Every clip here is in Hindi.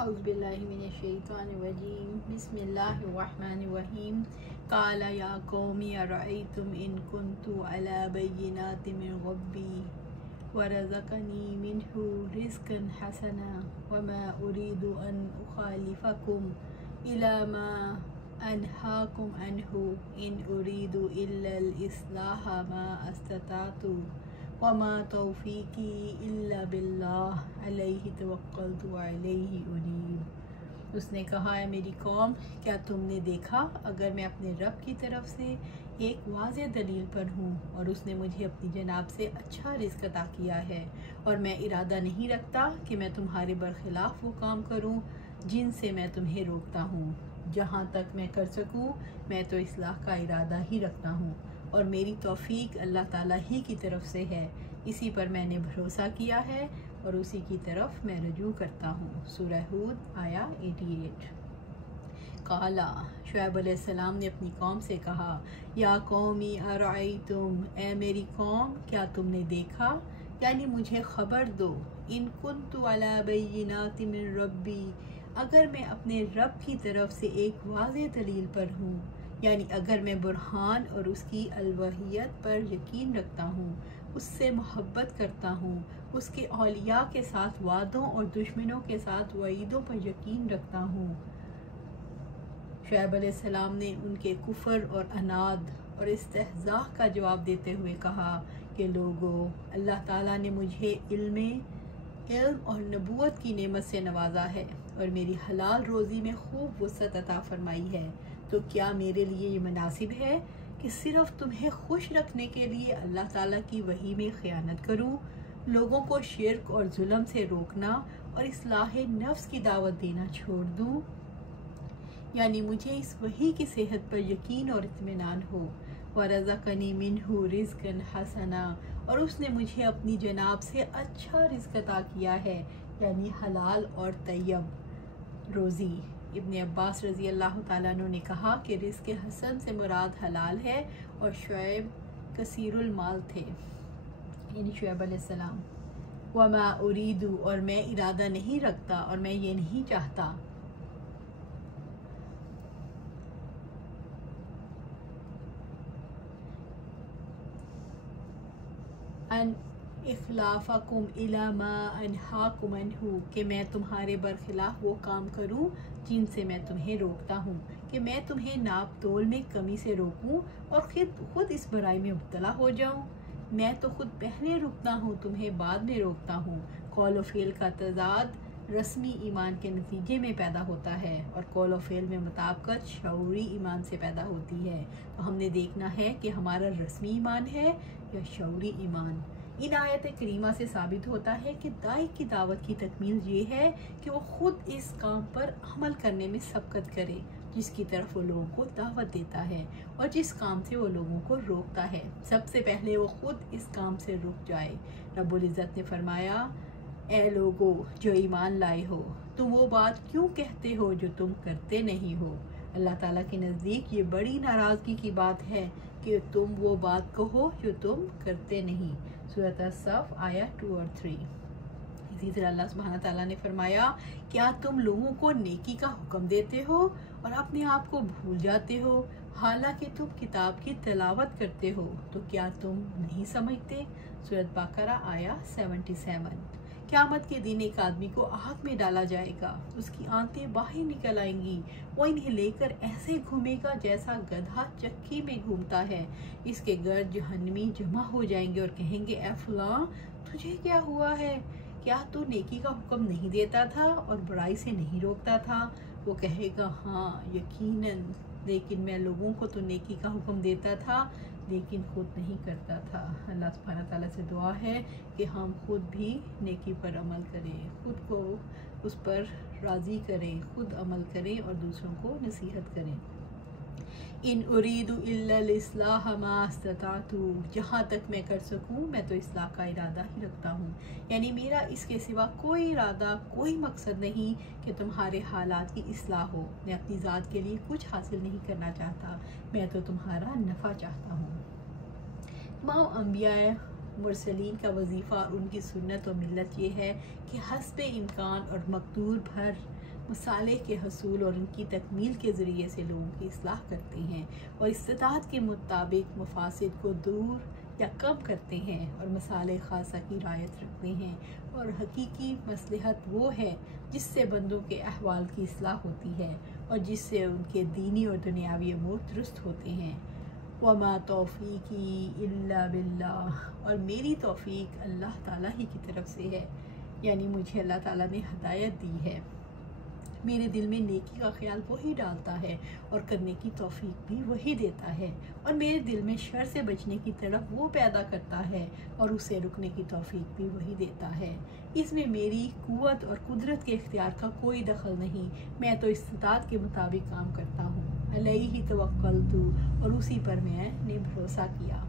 औज़ुबिल्लाहिमिनश्शैतानिर्रजीम बिस्मिल्लाहिर्रहमानिर्रहीम क़ाला या क़ौमी अरअय्तुम इन कुन्तु अला बय्यिनातिन मिन रब्बी व रज़क़नी मिन्हु रिज़्क़न हसना व मा उरीदु अन उख़ालिफ़कुम इला मा अनहाकुम अन्हु इन उरीदु इल्लल इस्लाह मा अस्तताअतु वमा तौफ़ीक़ी इल्ला बिल्लाह अलैहि तवक्कलतु व अलैहि उनीब। उसने कहा, है मेरी कौम, क्या तुमने देखा अगर मैं अपने रब की तरफ से एक वाज़ेह दलील पर हूँ और उसने मुझे अपनी जनाब से अच्छा रिज़्क़ अता किया है और मैं इरादा नहीं रखता कि मैं तुम्हारे बरखिलाफ़ वो काम करूँ जिनसे मैं तुम्हें रोकता हूँ। जहाँ तक मैं कर सकूँ मैं तो इस्लाह का इरादा ही रखता हूँ और मेरी तौफ़ीक अल्लाह ताला ही की तरफ से है। इसी पर मैंने भरोसा किया है और उसी की तरफ मैं रजू करता हूँ। सूरह हूद आया 88। काला शुएब अलैहिस्सलाम ने अपनी कौम से कहा, या कौमी अरअय्तुम, ए मेरी कौम, क्या तुमने देखा, यानी मुझे ख़बर दो, इन कुन्तु अला बय्यिनातिन मिन रब्बी, अगर मैं अपने रब की तरफ से एक वाज़ेह दलील पर हूँ, यानी अगर मैं बुरहान और उसकी अलवहियत पर यकीन रखता हूँ, उससे मोहब्बत करता हूँ, उसके औलिया के साथ वादों और दुश्मनों के साथ वईदों पर यकीन रखता हूँ। शुएब अलैहिस्सलाम ने उनके कुफर और अनाद और इस्तेहज़ा का जवाब देते हुए कहा कि लोगों, अल्लाह ताला ने मुझे इल्म और नबूवत की नेमत से नवाजा है और मेरी हलाल रोज़ी में खूब वसअत अता फरमाई है, तो क्या मेरे लिए ये मुनासिब है कि सिर्फ़ तुम्हें खुश रखने के लिए अल्लाह ताला की वही में ख़यानत करूं, लोगों को शिर्क और जुल्म से रोकना और इस्लाह नफ्स की दावत देना छोड़ दूं, यानी मुझे इस वही की सेहत पर यकीन और इत्मीनान हो। व रज़क़नी मिन्हु रिज़्क़न हसना, और उसने मुझे अपनी जनाब से अच्छा रिज़्क़ अता किया है, यानी हलाल और तैयब रोज़ी। इब्न अब्बास रज़ी अल्लाह ताला अन्हु ने कहा कि रिज़्क़ हसन से मुराद हलाल है और शुएब कसीरुल माल थे, यानी शुएब अलैहिस्सलाम। वमा उरीदु, और मैं इरादा नहीं रखता और मैं ये नहीं चाहता, अन इखलाफ़कुम इला मा अनहाकुम अन्हु, कि मैं तुम्हारे बरखिलाफ़ वो काम करूं जिनसे मैं तुम्हें रोकता हूँ, कि मैं तुम्हें नाप तोल में कमी से रोकूं और खुद इस बुराई में मुब्तला हो जाऊं। मैं तो खुद पहले रुकता हूँ, तुम्हें बाद में रोकता हूँ। कौल व फ़ेल का तज़ाद रस्मी ईमान के नतीजे में पैदा होता है और कौल व फ़ेल में मुताबिकत शऊरी ईमान से पैदा होती है। तो हमने देखना है कि हमारा रस्मी ईमान है या शऊरी ईमान। इन आयत करीमा से साबित होता है कि दाई की दावत की तकमील ये है कि वो खुद इस काम पर अमल करने में सबकत करे जिसकी तरफ वो लोगों को दावत देता है और जिस काम से वो लोगों को रोकता है। सबसे पहले वो खुद इस काम से रुक जाए। रब्बुल इज़्ज़त ने फरमाया, ए लोगो जो ईमान लाए हो, तुम वो बात क्यों कहते हो जो तुम करते नहीं हो। अल्लाह ताला के नज़दीक ये बड़ी नाराज़गी की बात है कि तुम वो बात कहो जो तुम करते नहीं। सूरत अस-सफ़ आया 2 और 3। इसी तरह अल्लाह सुब्हानहू तआला ने फरमाया, क्या तुम लोगों को नेकी का हुक्म देते हो और अपने आप को भूल जाते हो, हालांकि तुम किताब की तिलावत करते हो, तो क्या तुम नहीं समझते। सूरत बकरा आया 77। क़यामत के दिन एक आदमी को आग में डाला जाएगा, उसकी आंतें बाहर निकल आएंगी, वो इन्हें लेकर ऐसे घूमेगा जैसा गधा चक्की में घूमता है। इसके गर्द जहन्नमी जमा हो जाएंगे और कहेंगे, ए फलां, तुझे क्या हुआ है, क्या तू नेकी का हुक्म नहीं देता था और बुराई से नहीं रोकता था। वो कहेगा, हाँ यकीनन, लेकिन मैं लोगों को तो नेकी का हुक्म देता था लेकिन खुद नहीं करता था। अल्लाह सुब्हानहू तआला से दुआ है कि हम खुद भी नेकी पर अमल करें, खुद को उस पर राज़ी करें, खुद अमल करें और दूसरों को नसीहत करें। इन उरीदु इल्लल इस्लाह मा अस्तताअतु, जहाँ तक मैं कर सकूँ मैं तो इस्लाह का इरादा ही रखता हूँ, यानी मेरा इसके सिवा कोई इरादा, कोई मकसद नहीं कि तुम्हारे हालात की इस्लाह हो। मैं अपनी ज़ात के लिए कुछ हासिल नहीं करना चाहता, मैं तो तुम्हारा नफ़ा चाहता हूँ। तमाम अम्बिया मुरसलीन का वजीफ़ा और उनकी सुन्नत और मिल्लत ये है कि हस्ब इम्कान और मकदूर भर मसाले के हसूल और उनकी तकमील के ज़रिए से लोगों की इस्लाह करते हैं और इस्तिताअत के मुताबिक मफासिद को दूर या कम करते हैं और मसाले खासा की रायत रखते हैं। और हकीकी मसलहत वो है जिससे बंदों के अहवाल की इस्लाह होती है और जिससे उनके दीनी और दुनियावी अमूर दुरुस्त होते हैं। वमा तौफ़ीक़ी इल्ला बिल्लाह, और मेरी तौफ़ीक अल्लाह ताला ही की तरफ से है, यानी मुझे अल्लाह ताला ने हदायत दी है। मेरे दिल में नेकी का ख्याल वही डालता है और करने की तौफीक भी वही देता है, और मेरे दिल में शर से बचने की तरफ वो पैदा करता है और उसे रुकने की तौफीक भी वही देता है। इसमें मेरी कुव्वत और कुदरत के इख्तियार का कोई दखल नहीं, मैं तो इस्तिताअत के मुताबिक काम करता हूँ। अलैहि तवक्कलतु, और उसी पर मैंने भरोसा किया,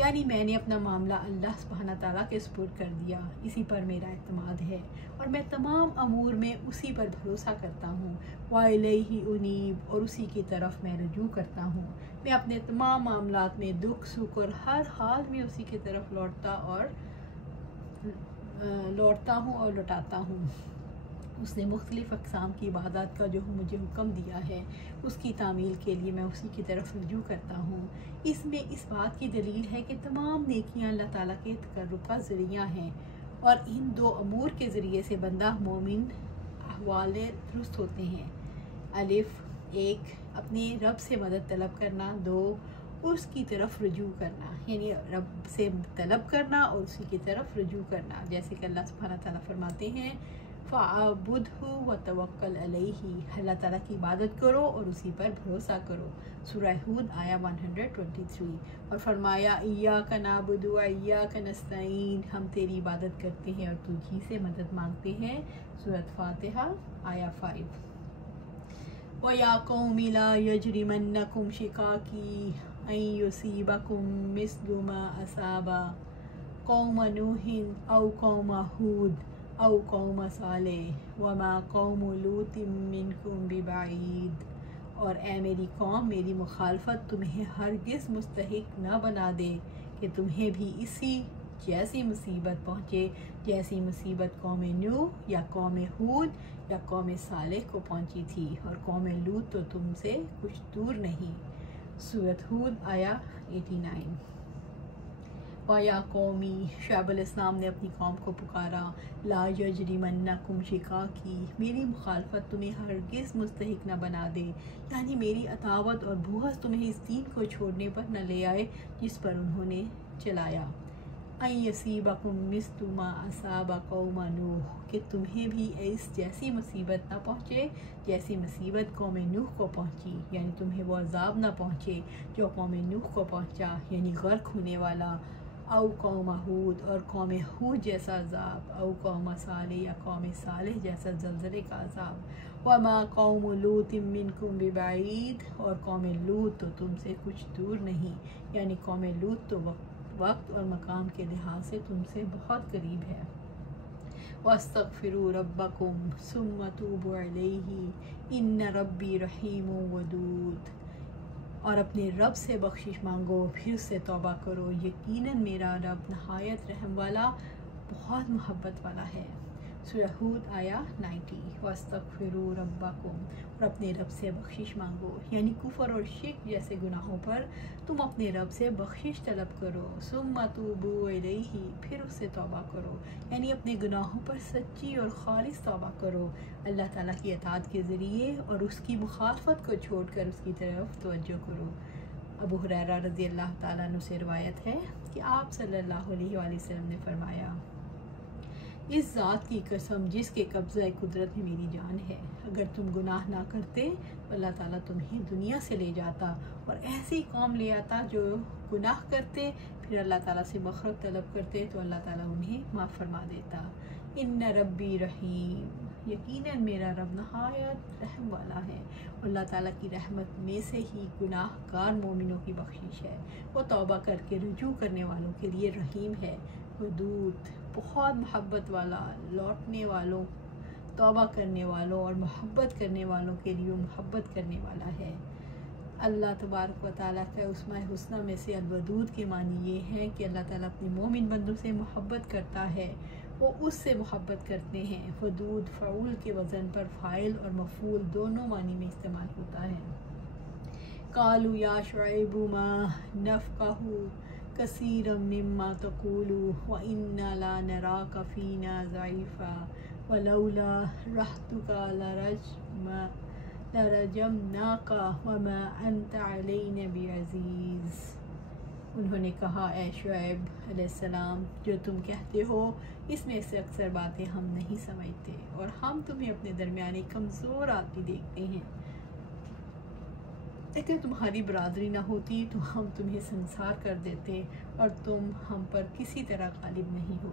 यानी मैंने अपना मामला अल्लाह सुब्हाना ताला के सुपुर्द कर दिया। इसी पर मेरा एतमाद है और मैं तमाम अमूर में उसी पर भरोसा करता हूँ। व इलैहि उनीब, और उसी की तरफ मैं रुजू करता हूँ। मैं अपने तमाम मामलात में दुख सुख और हर हाल में उसी की तरफ लौटता हूँ और लौटाता हूँ। उसने मुख्तलिफ़ अक़साम की इबादत का जो मुझे हुक्म दिया है उसकी तामील के लिए मैं उसी की तरफ रुजू करता हूँ। इसमें इस बात की दलील है कि तमाम नेकियां अल्लाह ताला के तक़र्रुब का ज़रिया हैं और इन दो अमूर के ज़रिए से बंदा मोमिन अहवाल दुरुस्त होते हैं। अलिफ, एक, अपने रब से मदद तलब करना। दो, उसकी तरफ रुजू करना, यानी रब से तलब करना और उसी की तरफ रुजू करना। जैसे कि अल्लाह सुब्हाना ताला फरमाते हैं फ़अबुदहु व तवक्कल अलैहि, अल्लाह ताला की इबादत करो और उसी पर भरोसा करो। सूरह हूद आया 123। और फरमाया इय्याका नअबुदु व इय्याका नस्तईन, हम तेरी इबादत करते हैं और तुझी से मदद मांगते हैं। सूरत फातिहा आया 5। व या कौमि ला यजरिमन्नकुम शिकाकी अन युसीबकुम मिस्लु मा असाबा कौम नूहिन औ कौम हूद औ कौम सालेह वमा कौम लूतिम मिनकुम बिबाईद। और ए मेरी कौम, मेरी मुखालफत तुम्हें हरगिज़ मुस्तहिक न बना दे कि तुम्हें भी इसी जैसी मुसीबत पहुँचे जैसी मुसीबत कौम नूह या कौम हूद या कौम सालेह को पहुँची थी, और कौम लूत तो तुमसे कुछ दूर नहीं। सूरत हूद आया 89। वाया कौमी, शुएब इस्लाम ने अपनी कौम को पुकारा, ला यजरिमन्नकुम शिकाकी, मेरी मुखालफत तुम्हें हरगिज़ मुस्तहिक न बना दे, यानी मेरी अतावत और बुग़्ज़ तुम्हें इस दीन को छोड़ने पर न ले आए जिस पर उन्होंने चलाया। अन यसीबकुम मिस्लु मा असाबा कौम नूह, कि तुम्हें भी इस जैसी मुसीबत न पहुँचे जैसी मुसीबत कौम नूह को पहुँची, यानी तुम्हें वो अजाब न पहुँचे जो कौम नूह को पहुँचा, यानी गर्क होने वाला। औ कौम हूद, और कौम हूद जैसा अजाब। औ कौम सालेह, या कौम सालेह जैसा जल्ज़ले का अजाब। वमा कौम लूत मिनकुम बिबाईद, और कौम लूत तो तुमसे कुछ दूर नहीं, यानी कौम लूत तो वक्त और मकाम के लिहाज से तुमसे बहुत करीब है। वस्तगफिरू रब्बकुम सुम्मा तूबू अलैहि इन्न रब्बी रहीमुन वदूद, और अपने रब से बख्शिश मांगो फिर से तौबा करो, यकीनन मेरा रब नहायत रहम वाला बहुत मोहब्बत वाला है। सूरह हूद आया 90। वस्तगफिरू रब्बकुम, और अपने रब से बख्शिश मांगो, यानी कुफर और शिर्क जैसे गुनाहों पर तुम अपने रब से बख्शिश तलब करो। सुम्मा तूबू इलैहि, फिर उससे तौबा करो, यानी अपने गुनाहों पर सच्ची और खालिस तौबा करो अल्लाह ताला की अताअत के ज़रिए, और उसकी मुखालफत को छोड़कर उसकी तरफ तवज्जो करो। अबू हुरैरा रज़ी अल्लाह ताला अन्हु से रिवायत है कि आप सल्लल्लाहु अलैहि वसल्लम ने फरमाया, इस ज़ात की कसम जिसके कब्ज़ा कुदरत में मेरी जान है, अगर तुम गुनाह ना करते तो अल्लाह ताला तुम्हें दुनिया से ले जाता और ऐसी कौम ले आता जो गुनाह करते, फिर अल्लाह ताला से मग़फ़िरत तलब करते तो अल्लाह ताला उन्हें माफ़ फरमा देता। इन्न रब्बी रहीम, यकीनन मेरा रब नहायत रहम वाला है। अल्लाह ताला की रहमत में से ही गुनाहगार मोमिनों की बख्शिश है। वो तौबा करके रुजू करने वालों के लिए रहीम है। वदूद, बहुत मोहब्बत वाला, लौटने वालों, तौबा करने वालों और मोहब्बत करने वालों के लिए मोहब्बत करने वाला है। अल्लाह तबारक व तआला का उस्माए हुस्ना में से अलवदूद के मानी ये हैं कि अल्लाह ताला अपने मोमिन बंदों से मोहब्बत करता है, वो उससे मोहब्बत करते हैं। वदूद फ़ाउल के वज़न पर फ़ाइल और मफ़ूल दोनों मानी में इस्तेमाल होता है। कालू या शुअयबु मा नफ़क़हु कसीरम मिम्मा तक़ूलु व इन्ना ला नराका फ़ीना ज़ईफ़ा वलौला रहतुका लरजमनाका वमा अंत अलैना बिअज़ीज़। उन्होंने कहा, ए शुएब अलैहिस्सलाम, जो तुम कहते हो इसमें से अक्सर बातें हम नहीं समझते और हम तुम्हें अपने दरमियान एक कमज़ोर आदमी देखते हैं। अगर तुम्हारी बरादरी ना होती तो हम तुम्हें संसार कर देते और तुम हम पर किसी तरह गालिब नहीं हो।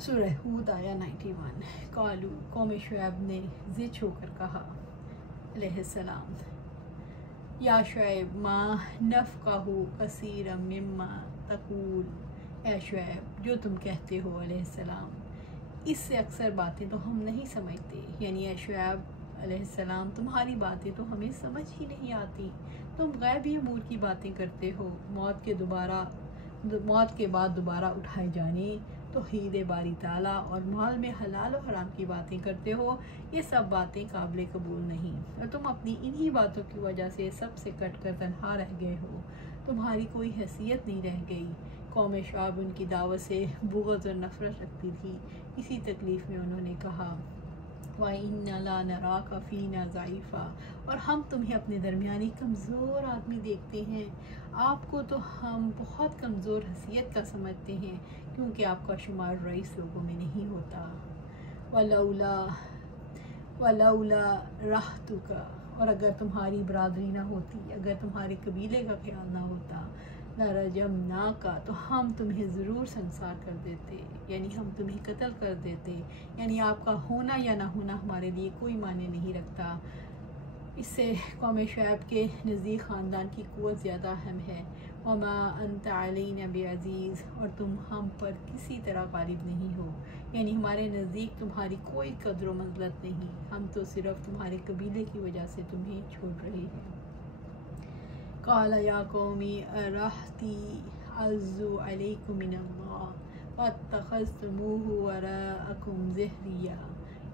सूरह हूद आया 91। कालू कौम शुएब ने ज़िद होकर कहा अलैहिस्सलाम, या शुएब मा नफ़क़हु कसीरम मिम्मा तक़ूल, ए शुएब जो तुम कहते हो अलैहिस्सलाम, इससे अक्सर बातें तो हम नहीं समझते। यानी ए शुएब अलैहिस्सलाम, तुम्हारी बातें तो हमें समझ ही नहीं आती। तुम गैबी अमूर की बातें करते हो, मौत के बाद दोबारा उठाए जाने, तौहीद बारी ताला और माल में हलाल और हराम की बातें करते हो। ये सब बातें काबिल कबूल नहीं और तुम अपनी इन्हीं बातों की वजह से सबसे कट कर तन्हा रह गए हो। तुम्हारी कोई हैसियत नहीं रह गई। कौम शुएब उनकी दावत से बुग़्ज़ और नफ़रत रखती थी। इसी तकलीफ़ में उन्होंने कहा, व इन्ना ला नराका फ़ीना ज़ईफ़ा, और हम तुम्हें अपने दरमियानी कमज़ोर आदमी देखते हैं। आपको तो हम बहुत कमज़ोर हैसियत का समझते हैं क्योंकि आपका शुमार रईस लोगों में नहीं होता। वलौला रहतुका, और अगर तुम्हारी बरादरी ना होती, अगर तुम्हारे कबीले का ख्याल ना होता, लरजमनाका, तो हम तुम्हें ज़रूर संसार कर देते, यानी हम तुम्हें कत्ल कर देते। यानी आपका होना या ना होना हमारे लिए कोई मायने नहीं रखता। इससे कौम शुएब के नज़दीक ख़ानदान की क़ुव्वत ज़्यादा अहम है। वमा अंत अलैना बिअज़ीज़, और तुम हम पर किसी तरह गालिब नहीं हो। यानी हमारे नज़दीक तुम्हारी कोई कदर व मंज़लत नहीं, हम तो सिर्फ़ तुम्हारे कबीले की वजह से तुम्हें छोड़ रहे हैं। काला या कौमी रहती अज़्ज़ु अलैकुम मिनल्लाह वत्तख़ज़्तुमूहु वराअकुम ज़हरिया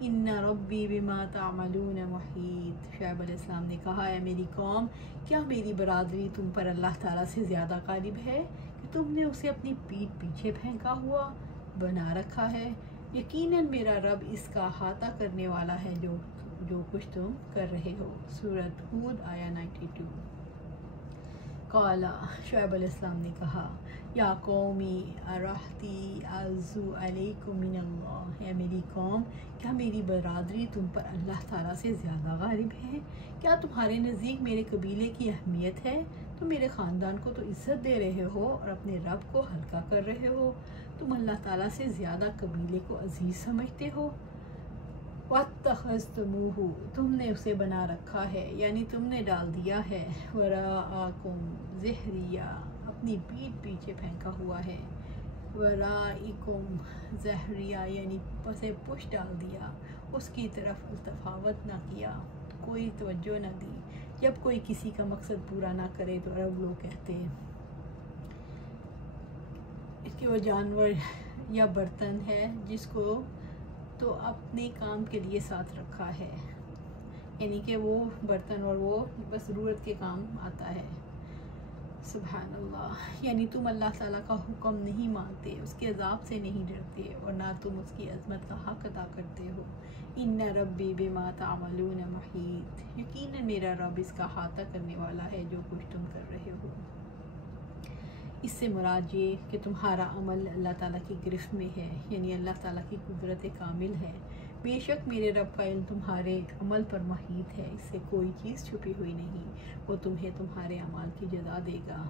इन्ना रब्बी बिमा तामलून मुहीत। शुएब अलैहिस्सलाम ने कहा, है मेरी कौम, क्या मेरी बरादरी तुम पर अल्लाह ताला से ज़्यादा गालिब है कि तुमने उसे अपनी पीठ पीछे फेंका हुआ बना रखा है? यकीनन मेरा रब इसका अहाता करने वाला है जो कुछ तुम कर रहे हो। सूरत हूद आया 92। काला शुएब अलैहिस्सलाम ने कहा, या कौमी रहती अज़्ज़ु अलैकुम मिनल्लाह, है मेरी कौम, क्या मेरी बरादरी तुम पर अल्लाह ताला से ज़्यादा गालिब है? क्या तुम्हारे नज़दीक मेरे कबीले की अहमियत है? तुम मेरे ख़ानदान को तो इज़्ज़त दे रहे हो और अपने रब को हल्का कर रहे हो। तुम अल्लाह ताला से ज़्यादा कबीले को अजीज़ समझते हो। वत्तख़ज़्तुमूहु, तुमने उसे बना रखा है, यानी तुमने डाल दिया है। वराअकुम ज़हरिया, अपनी पीठ पीछे फेंका हुआ है। वराइकुम ज़हरिया, यानी पसे पुश डाल दिया, उसकी तरफ तफावत ना किया, कोई तवज्जो ना दी। जब कोई किसी का मकसद पूरा ना करे तो अरब लोग कहते हैं कि वो जानवर या बर्तन है जिसको तो अपने काम के लिए साथ रखा है, यानी कि वो बर्तन और वो बस ज़रूरत के काम आता है। सुभान अल्लाह, यानी तुम अल्लाह ताला का हुक्म नहीं मानते, उसके अज़ाब से नहीं डरते और ना तुम उसकी अज़मत का हक़ अदा करते हो। इन्ना रब्बी बिमा तामलून मुहीत, यकीनन मेरा रब इसका अहाता करने वाला है जो कुछ तुम कर रहे हो। इससे मुराद ये कि तुम्हारा अमल अल्लाह ताला की गिरफ्त में है, यानी अल्लाह ताला की कुदरत कामिल है। बेशक मेरे रब का इल्म तुम्हारे अमल पर मुहीत है, इससे कोई चीज़ छुपी हुई नहीं, वो तुम्हें तुम्हारे अमाल की जज़ा देगा।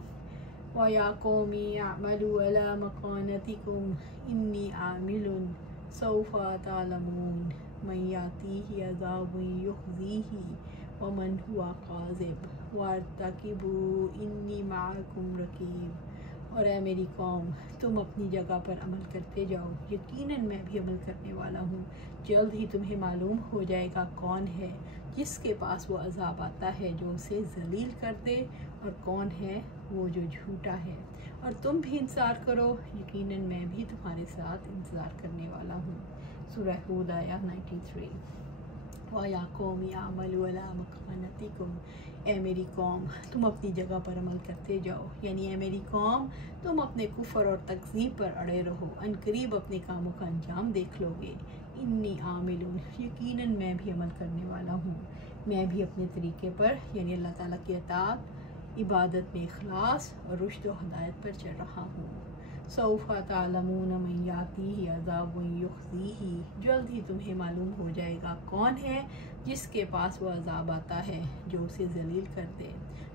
व या कौमी अअमलू अला मकानतिकुम इन्नी आमिलुन सौफा तालमून मन यातीही अज़ाबुन युख़ज़ीही व मन हुवा काज़िब वरतक़िबू इन्नी मअकुम रक़ीब और ऐ मेरी कौम, तुम अपनी जगह पर अमल करते जाओ, यकीनन मैं भी अमल करने वाला हूँ। जल्द ही तुम्हें मालूम हो जाएगा कौन है जिसके पास वो अजाब आता है जो उसे जलील कर दे, और कौन है वो जो झूठा है। और तुम भी इंतज़ार करो, यकीनन मैं भी तुम्हारे साथ इंतज़ार करने वाला हूँ। सूरह हूद आया 93। व या कौम यामलू अला मकानतिकुम, ए मेरी कौम तुम अपनी जगह पर अमल करते जाओ, यानी ए मेरी कौम तुम अपने कुफर और तकज़ीब पर अड़े रहो, अनकरीब अपने कामों का अंजाम देख लोगे। इन्नी आमिलून, यकीनन मैं भी अमल करने वाला हूँ, मैं भी अपने तरीके पर यानी अल्लाह ताला की अताअत, इबादत में इखलास और रुश्द व हदायत पर चल रहा हूँ। सौफ़ा तालमून मन यातीही अज़ाबुन युख़ज़ीही, जल्द ही तुम्हें मालूम हो जाएगा कौन है जिसके पास वो अज़ाब आता है जो उसे जलील कर दे।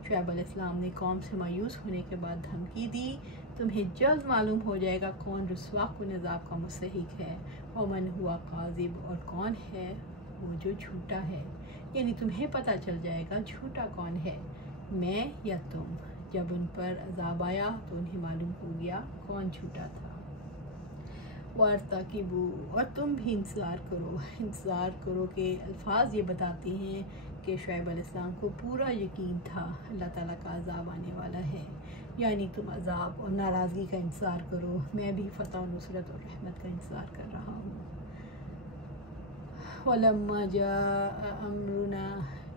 शुएब अलैहिस्सलाम ने कौम से मायूस होने के बाद धमकी दी, तुम्हें जल्द मालूम हो जाएगा कौन रुस्वा कुन अज़ाब का मुस्तहिक है, और मन हुआ काज़िब, और कौन है वो जो झूठा है, यानी तुम्हें पता चल जाएगा झूठा कौन है, मैं या तुम। जब उन पर अज़ाब आया तो उन्हें मालूम हो गया कौन झूठा था। वार्ताकिबू, और तुम भी इंतज़ार करो के अल्फाज ये बताते हैं कि शुएब अलैहिस्सलाम को पूरा यकीन था अल्लाह ताला का अज़ाब आने वाला है, यानी तुम अज़ाब और नाराज़गी का इंतज़ार करो, मैं भी फ़तह और नुसरत और रहमत का इंतज़ार कर रहा हूँ। वलम्मा जाअ अम्रुना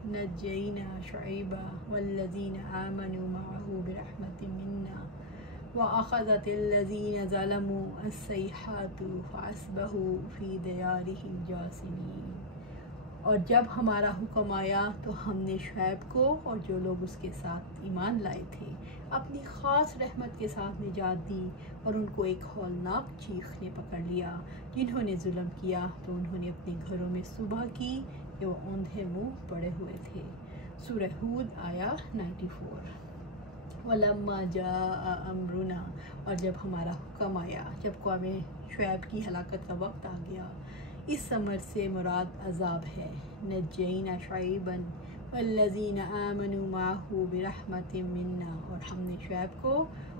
नज्जयना शुअैबा वल्लज़ीना आमनू मअहू बिरहमतिन मिन्ना व अख़ज़तिल्लज़ीना ज़लमू अस्सैहातु फ़अस्बहू फ़ी दियारिहिम जासिमीन। और जब हमारा हुक्म आया तो हमने शुएब को और जो लोग उसके साथ ईमान लाए थे अपनी ख़ास रहमत के साथ निजात दी, और उनको एक हौलनाक चीख ने पकड़ लिया। जिन्होंने जुल्म किया तो उन्होंने अपने घरों में सुबह की कि वो औंधे मुँह पड़े हुए थे। सूरह हूद आया 94। वलम्मा जाअ अम्रुना, और जब हमारा हुक्म आया, जब कौम शुएब की हलाकत का वक्त आ गया, इस समर से मुराद अज़ाब है। नज्जयना शुअैबन वल्लज़ीना आमनू मअहू बिरहमतिन मिन्ना, और हमने शुएब को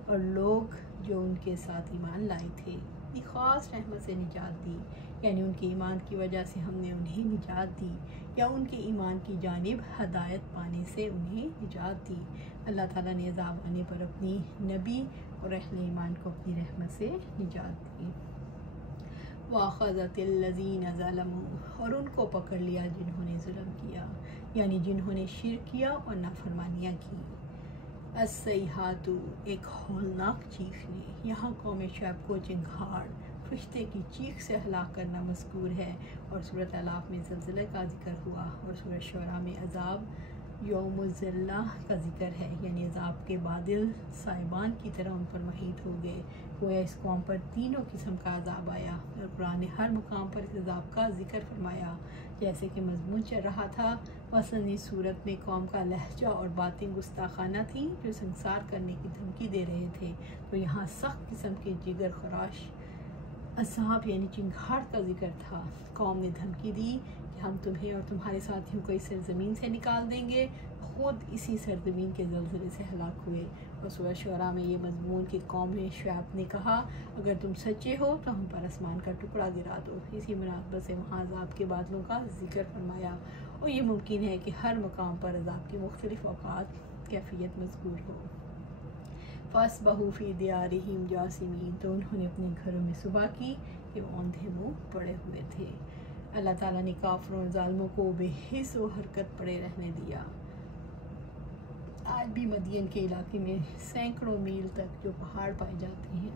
और लोग जो उनके साथ ईमान लाए थे अपनी ख़ास रहमत से निजात दी, यानी उनके ईमान की वजह से हमने उन्हें निजात दी, या उनके ईमान की जानिब हदायत पाने से उन्हें निजात दी। अल्लाह ताला ने अज़ाब आने पर अपनी नबी और अहले ईमान को अपनी रहमत से निजात दी। वाख़ज़तिल्लज़ीना ज़लमू, और उनको पकड़ लिया जिन्होंने जुल्म किया, यानी जिन्होंने शिर्क किया और नाफरमानियाँ की। अस्सैहातु, एक हौलनाक चीख ने, यहाँ कौम शुएब को चिंगाड़ फरिश्ते की चीख से हलाक करना मज़कूर है, और सूरत अलाफ में ज़लज़ले का जिक्र हुआ, और सूरत शुअरा में अज़ाब यौमुज़्ज़िल्ला का जिक्र है, यानी अज़ाब के बादल साइबान की तरह उन पर महीत हो गए। गोया इस कौम पर तीनों किस्म का अज़ाब आया, और कुरान ने हर मुकाम पर इस अज़ाब का जिक्र फरमाया जैसे कि मज़मून चल रहा था। मसलन इस सूरत में कौम का लहजा और बातें गुस्ताखाना थी जो संसार करने की धमकी दे रहे थे, तो यहाँ सख्त किस्म के जिगर खराश अज़ाब यानी चिंगाड़ का जिक्र था। कौम ने धमकी दी कि हम तुम्हें और तुम्हारे साथियों को इस सरज़मीन से निकाल देंगे, खुद इसी सरज़मीन के ज़लज़ले से हलाक हुए। और सूरह शुअरा में ये मज़मून की कौम शुएब ने कहा, अगर तुम सच्चे हो तो हम पर आसमान का टुकड़ा गिरा दो। इसी मुनासबत से वहाँ अज़ाब के बादलों का जिक्र फरमाया, और ये मुमकिन है कि हर मकाम पर अज़ाब की मुख्तलिफ़ औक़ात कैफियत मज़कूर हो। फ़अस्बहू फ़ी दियारिहिम जासिमीन, तो उन्होंने अपने घरों में सुबह की कि वो औंधे मुँह पड़े हुए थे। अल्लाह ताला ने काफ़िरों और ज़ालिमों को बेहिस व हरकत पड़े रहने दिया। आज भी मदियन के इलाके में सैकड़ों मील तक जो पहाड़ पाए जाते हैं,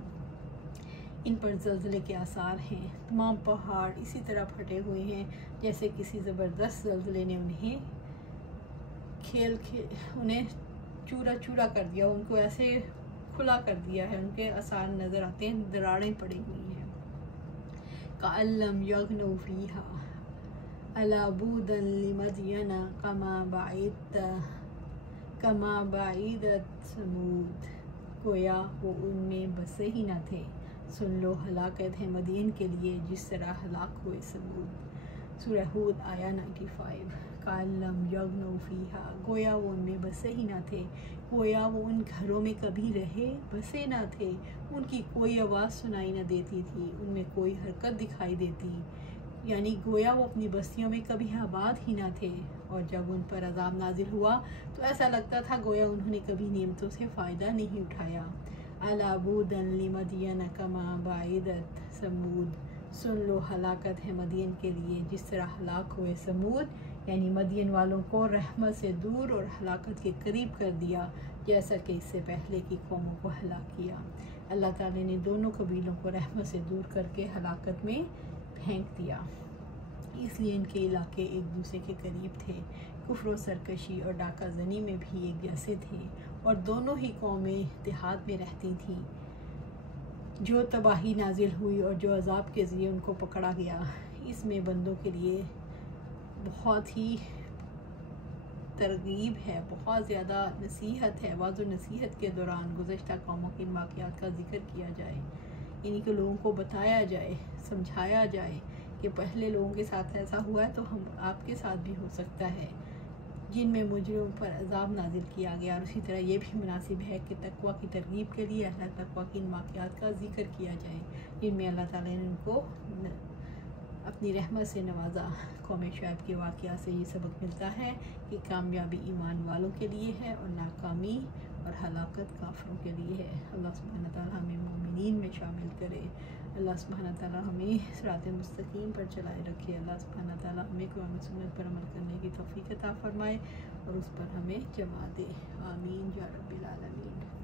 इन पर ज़लज़ले के आसार हैं। तमाम पहाड़ इसी तरह फटे हुए हैं जैसे किसी ज़बरदस्त ज़लज़ले ने उन्हें चूरा चूरा कर दिया, उनको ऐसे खुला कर दिया है, उनके आसार नज़र आते हैं, दरारें पड़ी हुई हैं। कअल्लम यग़नऊ फ़ीहा अला बुदन लिमदियना कमा बाइदत समूद, गोया वो उनमें बसे ही न थे। सुन लो हलाकत है मदीन के लिए जिस तरह हलाक हुए समूद। सूरह हूद आया 95। कालम यग्नौ फीहा, गोया वो उनमें बसे ही ना थे, गोया वो उन घरों में कभी रहे बसे ना थे, उनकी कोई आवाज़ सुनाई ना देती थी, उनमें कोई हरकत दिखाई देती, यानी गोया वो अपनी बस्तियों में कभी आबाद ही ना थे। और जब उन पर अजाब नाजिल हुआ तो ऐसा लगता था गोया उन्होंने कभी नेमतों से फ़ायदा नहीं उठाया। अला बूदन लिमदियन कमा बाइदत समूद, सुन लो हलाकत है मदियन के लिए जिस तरह हलाक हुए समूद, यानी मदियन वालों को रहमत से दूर और हलाकत के करीब कर दिया जैसा कि इससे पहले की कौमों को हलाक किया। अल्लाह ताला ने दोनों कबीलों को रहमत से दूर करके हलाकत में फेंक दिया, इसलिए इनके इलाके एक दूसरे के करीब थे। कुफ्र सरकशी और डाका जनी में भी एक जैसे थे और दोनों ही कौमें देहात में रहती थीं। जो तबाही नाजिल हुई और जो अजाब के ज़रिए उनको पकड़ा गया, इसमें बंदों के लिए बहुत ही तरगीब है, बहुत ज़्यादा नसीहत है। वाज़ो नसीहत के दौरान गुज़श्ता कौमों के वाक़यात का जिक्र किया जाए, यानी कि लोगों को बताया जाए, समझाया जाए कि पहले लोगों के साथ ऐसा हुआ है तो हम आपके साथ भी हो सकता है, जिनमें मुजरिमों पर अजाब नाजिल किया गया। और उसी तरह ये भी मुनासिब है कि तकवा की तरगीब के लिए अल्लाह तकवा की इन वाक़यात का जिक्र किया जाए, जिनमें अल्लाह ताला ने उनको अपनी रहमत से नवाजा। कौम शुएब के वाक़या से ये सबक मिलता है कि कामयाबी ईमान वालों के लिए है और नाकामी और हलाकत काफिरों के लिए है। अल्लाह सुब्हान तआला हमें मोमिनीन में शामिल करे। अल्लाह सुब्हान तआला हमें सिरात मुस्तकीम पर चलाए रखे। अल्लाह सुब्हान तआला हमें कुरान सुन्नत पर अमल करने की तौफीक अता फरमाए और उस पर हमें जमा दे। आमीन या रब्बिल आलमीन।